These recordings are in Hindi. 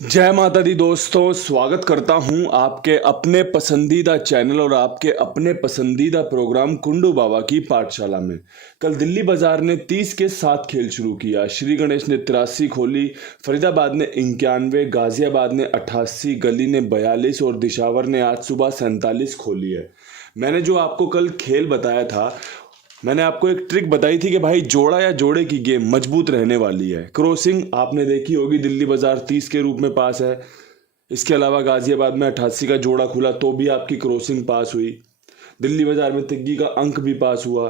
जय माता दी दोस्तों, स्वागत करता हूं आपके अपने पसंदीदा चैनल और आपके अपने पसंदीदा प्रोग्राम कुंडू बाबा की पाठशाला में। कल दिल्ली बाजार ने 30 के साथ खेल शुरू किया। श्री गणेश ने 83 खोली, फरीदाबाद ने 91, गाजियाबाद ने 88, गली ने 42 और दिशावर ने आज सुबह 47 खोली है। मैंने जो आपको कल खेल बताया था, मैंने आपको एक ट्रिक बताई थी कि भाई जोड़ा या जोड़े की गेम मजबूत रहने वाली है। क्रॉसिंग आपने देखी होगी, दिल्ली बाजार 30 के रूप में पास है। इसके अलावा गाजियाबाद में 88 का जोड़ा खुला तो भी आपकी क्रॉसिंग पास हुई। दिल्ली बाजार में तिग्गी का अंक भी पास हुआ।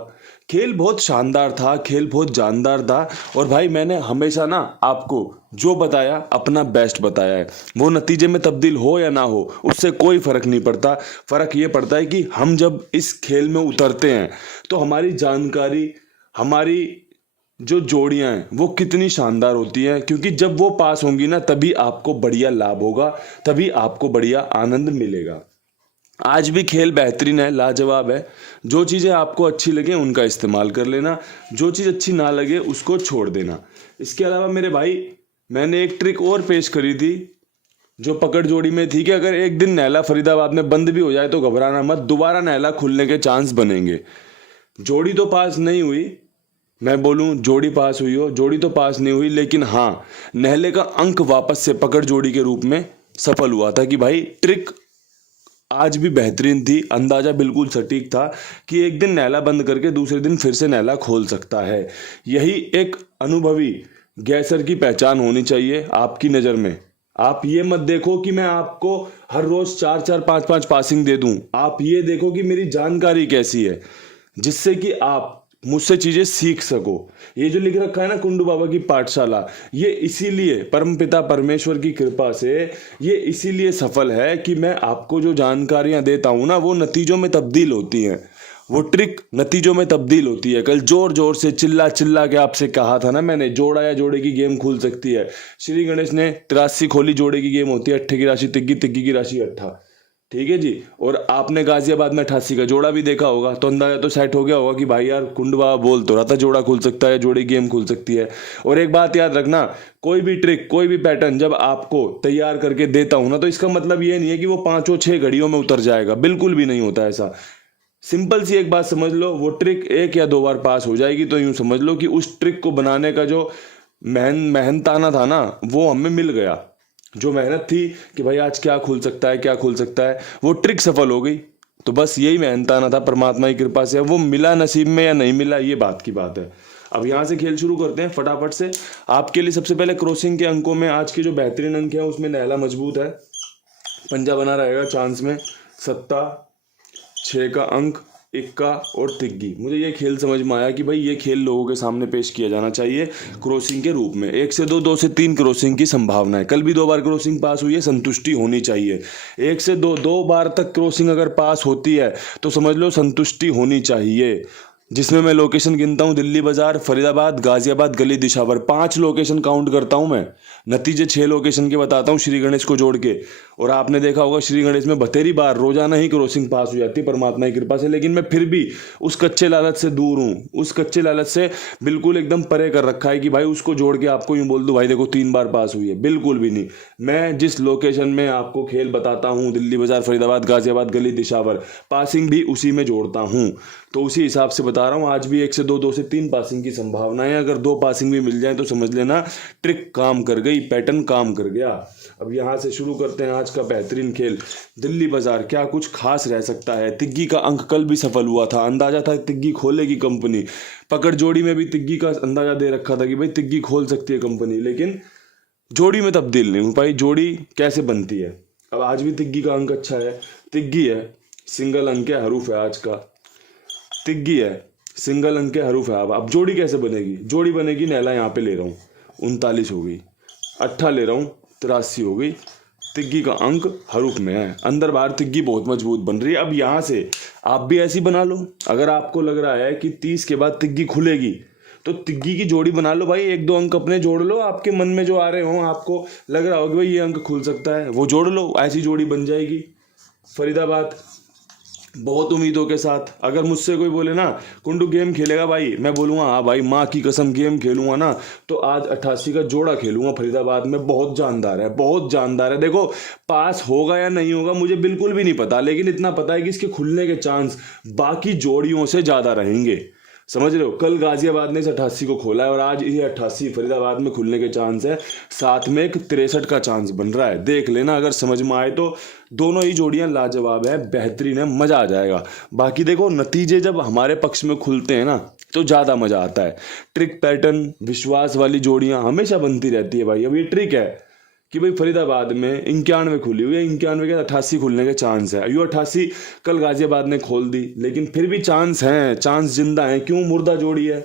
खेल बहुत शानदार था, खेल बहुत जानदार था। और भाई मैंने हमेशा ना आपको जो बताया अपना बेस्ट बताया है। वो नतीजे में तब्दील हो या ना हो उससे कोई फर्क नहीं पड़ता। फर्क ये पड़ता है कि हम जब इस खेल में उतरते हैं तो हमारी जानकारी, हमारी जो जोड़ियां हैं वो कितनी शानदार होती हैं। क्योंकि जब वो पास होंगी ना तभी आपको बढ़िया लाभ होगा, तभी आपको बढ़िया आनंद मिलेगा। आज भी खेल बेहतरीन है, लाजवाब है। जो चीज़ें आपको अच्छी लगे उनका इस्तेमाल कर लेना, जो चीज़ अच्छी ना लगे उसको छोड़ देना। इसके अलावा मेरे भाई मैंने एक ट्रिक और पेश करी थी जो पकड़ जोड़ी में थी कि अगर एक दिन नैला फरीदाबाद में बंद भी हो जाए तो घबराना मत, दोबारा नैला खुलने के चांस बनेंगे। जोड़ी तो पास नहीं हुई, मैं बोलूं जोड़ी पास हुई हो, जोड़ी तो पास नहीं हुई, लेकिन हाँ नहले का अंक वापस से पकड़ जोड़ी के रूप में सफल हुआ था। कि भाई ट्रिक आज भी बेहतरीन थी, अंदाजा बिल्कुल सटीक था कि एक दिन नैला बंद करके दूसरे दिन फिर से नैला खोल सकता है। यही एक अनुभवी गैसर की पहचान होनी चाहिए आपकी नज़र में। आप ये मत देखो कि मैं आपको हर रोज 4-4, 5-5 पासिंग दे दूं। आप ये देखो कि मेरी जानकारी कैसी है, जिससे कि आप मुझसे चीजें सीख सको। ये जो लिख रखा है ना कुंडू बाबा की पाठशाला, ये इसीलिए परमपिता परमेश्वर की कृपा से ये इसीलिए सफल है कि मैं आपको जो जानकारियां देता हूं ना वो नतीजों में तब्दील होती हैं। वो ट्रिक नतीजों में तब्दील होती है। कल जोर जोर से चिल्ला चिल्ला के आपसे कहा था ना मैंने, जोड़ा या जोड़े की गेम खुल सकती है। श्री गणेश ने 83 खोली, जोड़े की गेम होती है, अट्ठे की राशि तिग्गी, तिग्गी की राशि अट्ठा। ठीक है जी। और आपने गाजियाबाद में 88 का जोड़ा भी देखा होगा तो अंदाजा तो सेट हो गया होगा कि भाई यार कुंडू बाबा बोल तो रहा था जोड़ा खुल सकता है, जोड़ी गेम खुल सकती है। और एक बात याद रखना, कोई भी ट्रिक, कोई भी पैटर्न जब आपको तैयार करके देता हूं ना तो इसका मतलब ये नहीं है कि वो 5-6 घड़ियों में उतर जाएगा, बिल्कुल भी नहीं होता ऐसा। सिंपल सी एक बात समझ लो, वो ट्रिक 1 या 2 बार पास हो जाएगी तो यूं समझ लो कि उस ट्रिक को बनाने का जो मेहनताना था ना वो हमें मिल गया। जो मेहनत थी कि भाई आज क्या खुल सकता है, क्या खुल सकता है, वो ट्रिक सफल हो गई। तो बस यही मेहनताना था, परमात्मा की कृपा से। वो मिला नसीब में या नहीं मिला ये बात की बात है। अब यहाँ से खेल शुरू करते हैं फटाफट से। आपके लिए सबसे पहले क्रॉसिंग के अंकों में आज के जो बेहतरीन अंक है उसमें नैला मजबूत है, पंजा बना रहेगा चांस में, सत्ता, 6 का अंक, इक्का और तिग्गी। मुझे ये खेल समझ में आया कि भाई ये खेल लोगों के सामने पेश किया जाना चाहिए क्रॉसिंग के रूप में। 1 से 2, 2 से 3 क्रॉसिंग की संभावना है। कल भी 2 बार क्रॉसिंग पास हुई है, संतुष्टि होनी चाहिए। 1 से 2, 2 बार तक क्रॉसिंग अगर पास होती है तो समझ लो संतुष्टि होनी चाहिए। जिसमें मैं लोकेशन गिनता हूँ, दिल्ली बाजार, फरीदाबाद, गाजियाबाद, गली, दिशावर, 5 लोकेशन काउंट करता हूँ मैं। नतीजे 6 लोकेशन के बताता हूँ श्री गणेश को जोड़ के। और आपने देखा होगा श्री गणेश में बतेरी बार रोजाना ही क्रॉसिंग पास हो जाती परमात्मा की कृपा से। लेकिन मैं फिर भी उस कच्चे लालच से दूर हूँ, उस कच्चे लालच से बिल्कुल एकदम परे कर रखा है कि भाई उसको जोड़ के आपको यूं बोल दूं भाई देखो 3 बार पास हुई है, बिल्कुल भी नहीं। मैं जिस लोकेशन में आपको खेल बताता हूँ, दिल्ली बाजार, फरीदाबाद, गाजियाबाद, गली, दिशावर, पासिंग भी उसी में जोड़ता हूँ। तो उसी हिसाब से बता रहा हूँ। आज भी 1 से 2, 2 से 3 पासिंग की संभावना है। अगर 2 पासिंग भी मिल जाए तो समझ लेना ट्रिक काम कर गई, पैटर्न काम कर गया। अब यहाँ से शुरू करते हैं आज का बेहतरीन खेल। दिल्ली बाजार क्या कुछ खास रह सकता है। तिग्गी का अंक कल भी सफल हुआ था, अंदाजा था तिग्गी खोलेगी कंपनी। पकड़ जोड़ी में भी तिग्गी का अंदाजा दे रखा था कि भाई तिग्गी खोल सकती है कंपनी, लेकिन जोड़ी में तब्दील नहीं हो पाई। जोड़ी कैसे बनती है। अब आज भी तिग्गी का अंक अच्छा है, तिग्गी है, सिंगल अंक है, हरूफ है आज का, तिग्गी है, सिंगल अंक के हरूफ है। अब जोड़ी कैसे बनेगी। जोड़ी बनेगी, नैला यहाँ पे ले रहा हूँ 39 हो गई, अट्ठा ले रहा हूँ 83 हो गई। तिग्गी का अंक हरूफ में है, अंदर बाहर तिग्गी बहुत मजबूत बन रही है। अब यहाँ से आप भी ऐसी बना लो। अगर आपको लग रहा है कि 30 के बाद तिग्गी खुलेगी तो तिग्गी की जोड़ी बना लो भाई। 1-2 अंक अपने जोड़ लो, आपके मन में जो आ रहे हो, आपको लग रहा हो कि भाई ये अंक खुल सकता है, वो जोड़ लो, ऐसी जोड़ी बन जाएगी। फरीदाबाद बहुत उम्मीदों के साथ। अगर मुझसे कोई बोले ना कुंडू गेम खेलेगा भाई, मैं बोलूँगा हाँ भाई, माँ की कसम गेम खेलूंगा ना तो आज 88 का जोड़ा खेलूंगा फरीदाबाद में। बहुत जानदार है, बहुत जानदार है। देखो पास होगा या नहीं होगा मुझे बिल्कुल भी नहीं पता, लेकिन इतना पता है कि इसके खुलने के चांस बाकी जोड़ियों से ज़्यादा रहेंगे। समझ रहे हो, कल गाजियाबाद ने इस 88 को खोला है और आज ये 88 फरीदाबाद में खुलने के चांस है। साथ में एक 63 का चांस बन रहा है। देख लेना, अगर समझ में आए तो दोनों ही जोड़ियां लाजवाब है, बेहतरीन है, मजा आ जाएगा। बाकी देखो नतीजे जब हमारे पक्ष में खुलते हैं ना तो ज़्यादा मजा आता है। ट्रिक पैटर्न विश्वास वाली जोड़ियां हमेशा बनती रहती है भाई। अब ये ट्रिक है कि भाई फरीदाबाद में 91 खुली हुई है, 91 के 88 खुलने के चांस है। यू 88 कल गाजियाबाद ने खोल दी, लेकिन फिर भी चांस हैं, चांस जिंदा हैं। क्यों? मुर्दा जोड़ी है,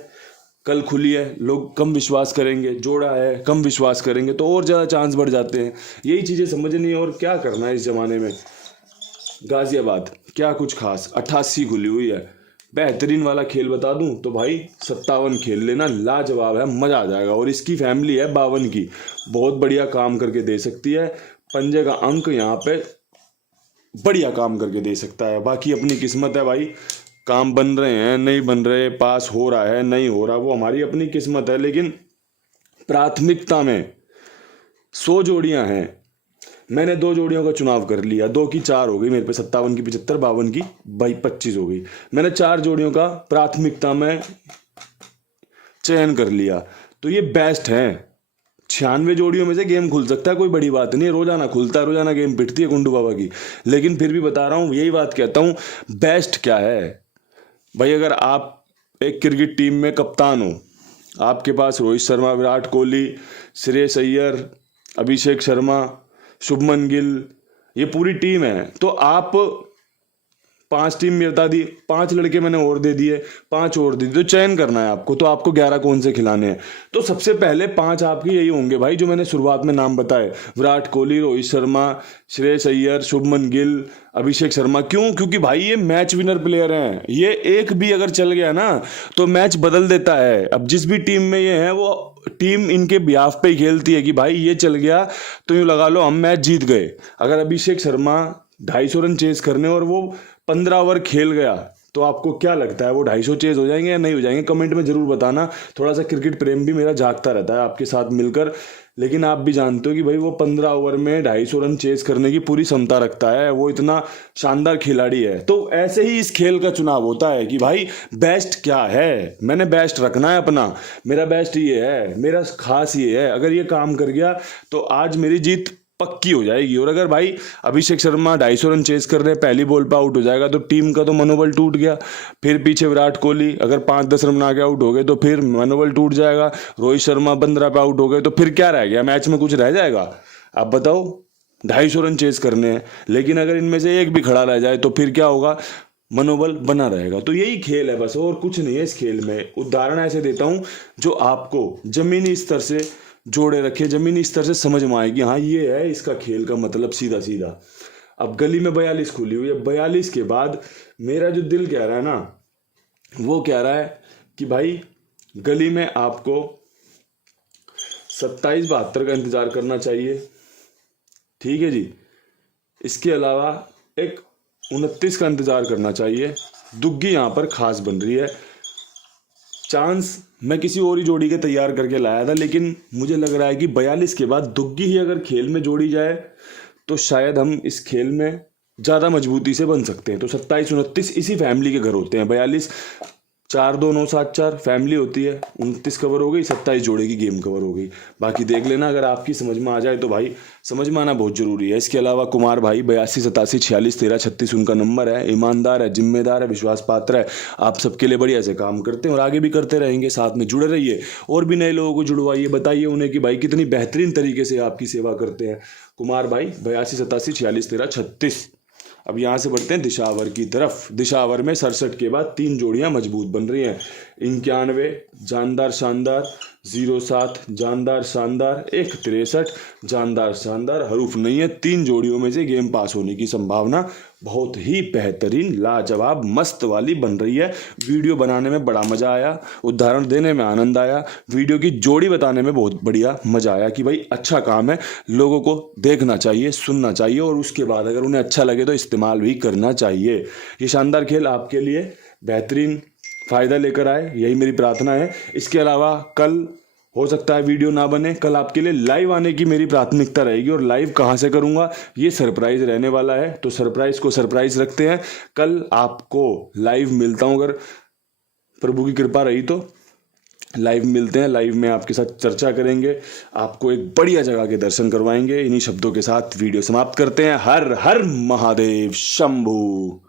कल खुली है, लोग कम विश्वास करेंगे। जोड़ा है, कम विश्वास करेंगे तो और ज़्यादा चांस बढ़ जाते हैं। यही चीज़ें समझनी है। और क्या करना है इस ज़माने में। गाजियाबाद क्या कुछ खास 88 खुली हुई है। बेहतरीन वाला खेल बता दूं तो भाई 57 खेल लेना, लाजवाब है, मजा आ जाएगा। और इसकी फैमिली है 52 की, बहुत बढ़िया काम करके दे सकती है। पंजे का अंक यहाँ पे बढ़िया काम करके दे सकता है। बाकी अपनी किस्मत है भाई, काम बन रहे हैं नहीं बन रहे, पास हो रहा है नहीं हो रहा, वो हमारी अपनी किस्मत है। लेकिन प्राथमिकता में 100 जोड़ियां हैं, मैंने 2 जोड़ियों का चुनाव कर लिया। 2 की 4 हो गई मेरे पे, 57 की 75, 52 की 25 हो गई। मैंने 4 जोड़ियों का प्राथमिकता में चयन कर लिया, तो ये बेस्ट है। 96 जोड़ियों में से गेम खुल सकता है, कोई बड़ी बात नहीं है। रोजाना खुलता है, रोजाना गेम पिटती है कुंडू बाबा की। लेकिन फिर भी बता रहा हूँ, यही बात कहता हूँ, बेस्ट क्या है भाई। अगर आप एक क्रिकेट टीम में कप्तान हो, आपके पास रोहित शर्मा, विराट कोहली, श्रेयस अय्यर, अभिषेक शर्मा, शुभमन गिल, ये पूरी टीम है, तो आप 5 टीम में बता दी, 5 लड़के मैंने और दे दिए, 5 और दे दिए, तो चयन करना है आपको। तो आपको 11 कौन से खिलाने हैं? तो सबसे पहले 5 आपके यही होंगे भाई जो मैंने शुरुआत में नाम बताए। विराट कोहली, रोहित शर्मा, श्रेयस अय्यर, शुभमन गिल, अभिषेक शर्मा। क्यों? क्योंकि भाई ये मैच विनर प्लेयर हैं। ये एक भी अगर चल गया ना तो मैच बदल देता है। अब जिस भी टीम में ये है वो टीम इनके बिहाफ पे ही खेलती है कि भाई ये चल गया तो यूं लगा लो हम मैच जीत गए। अगर अभिषेक शर्मा 250 रन चेज करने और वो 15 ओवर खेल गया तो आपको क्या लगता है वो 250 चेज हो जाएंगे या नहीं हो जाएंगे? कमेंट में जरूर बताना। थोड़ा सा क्रिकेट प्रेम भी मेरा जागता रहता है आपके साथ मिलकर। लेकिन आप भी जानते हो कि भाई वो 15 ओवर में 250 रन चेज करने की पूरी क्षमता रखता है, वो इतना शानदार खिलाड़ी है। तो ऐसे ही इस खेल का चुनाव होता है कि भाई बेस्ट क्या है, मैंने बेस्ट रखना है अपना। मेरा बेस्ट ये है, मेरा खास ये है, अगर ये काम कर गया तो आज मेरी जीत पक्की हो जाएगी। और अगर भाई अभिषेक शर्मा 250 रन चेज कर रहे हैं, पहली बॉल पे आउट हो जाएगा तो टीम का तो मनोबल टूट गया। फिर पीछे विराट कोहली अगर 5-10 रन बना के आउट हो गए तो फिर मनोबल टूट जाएगा। रोहित शर्मा 15 पे आउट हो गए तो फिर क्या रह गया? मैच में कुछ रह जाएगा? आप बताओ, 250 रन चेज करने हैं। लेकिन अगर इनमें से एक भी खड़ा रह जाए तो फिर क्या होगा? मनोबल बना रहेगा। तो यही खेल है बस, और कुछ नहीं है इस खेल में। उदाहरण ऐसे देता हूं जो आपको जमीनी स्तर से जोड़े रखे, जमीनी स्तर से समझ में आएगी। हाँ ये है इसका खेल का मतलब, सीधा सीधा। अब गली में 42 खुली हुई है, 42 के बाद मेरा जो दिल कह रहा है ना वो कह रहा है कि भाई गली में आपको 27-72 का इंतजार करना चाहिए, ठीक है जी। इसके अलावा एक 29 का इंतजार करना चाहिए। दुग्गी यहां पर खास बन रही है। चांस मैं किसी और ही जोड़ी के तैयार करके लाया था, लेकिन मुझे लग रहा है कि 42 के बाद दुग्गी ही अगर खेल में जोड़ी जाए तो शायद हम इस खेल में ज़्यादा मजबूती से बन सकते हैं। तो 27-29 इसी फैमिली के घर होते हैं। 42 4-2-9-7-4 फैमिली होती है, 29 कवर हो गई, 27 जोड़े की गेम कवर हो गई। बाकी देख लेना, अगर आपकी समझ में आ जाए तो भाई समझ में आना बहुत जरूरी है। इसके अलावा कुमार भाई 82 87 46 13 36 उनका नंबर है। ईमानदार है, जिम्मेदार है, विश्वास पात्र है, आप सबके लिए बढ़िया से काम करते हैं और आगे भी करते रहेंगे। साथ में जुड़े रहिए और भी नए लोगों को जुड़वाइए, बताइए उन्हें कि भाई कितनी बेहतरीन तरीके से आपकी सेवा करते हैं। कुमार भाई 82 87 46 13 36। अब यहाँ से बढ़ते हैं दिशावर की तरफ। दिशावर में 67 के बाद 3 जोड़ियां मजबूत बन रही हैं। 91 जानदार शानदार, 07 जानदार शानदार 163 जानदार शानदार। हरूफ नहीं है, 3 जोड़ियों में से गेम पास होने की संभावना बहुत ही बेहतरीन लाजवाब मस्त वाली बन रही है। वीडियो बनाने में बड़ा मज़ा आया, उदाहरण देने में आनंद आया, वीडियो की जोड़ी बताने में बहुत बढ़िया मज़ा आया कि भाई अच्छा काम है, लोगों को देखना चाहिए, सुनना चाहिए और उसके बाद अगर उन्हें अच्छा लगे तो इस्तेमाल भी करना चाहिए। ये शानदार खेल आपके लिए बेहतरीन फ़ायदा लेकर आए, यही मेरी प्रार्थना है। इसके अलावा कल हो सकता है वीडियो ना बने, कल आपके लिए लाइव आने की मेरी प्राथमिकता रहेगी। और लाइव कहाँ से करूँगा, ये सरप्राइज़ रहने वाला है, तो सरप्राइज़ को सरप्राइज़ रखते हैं। कल आपको लाइव मिलता हूँ, अगर प्रभु की कृपा रही तो लाइव मिलते हैं। लाइव में आपके साथ चर्चा करेंगे, आपको एक बढ़िया जगह के दर्शन करवाएंगे। इन्हीं शब्दों के साथ वीडियो समाप्त करते हैं। हर हर महादेव शंभू।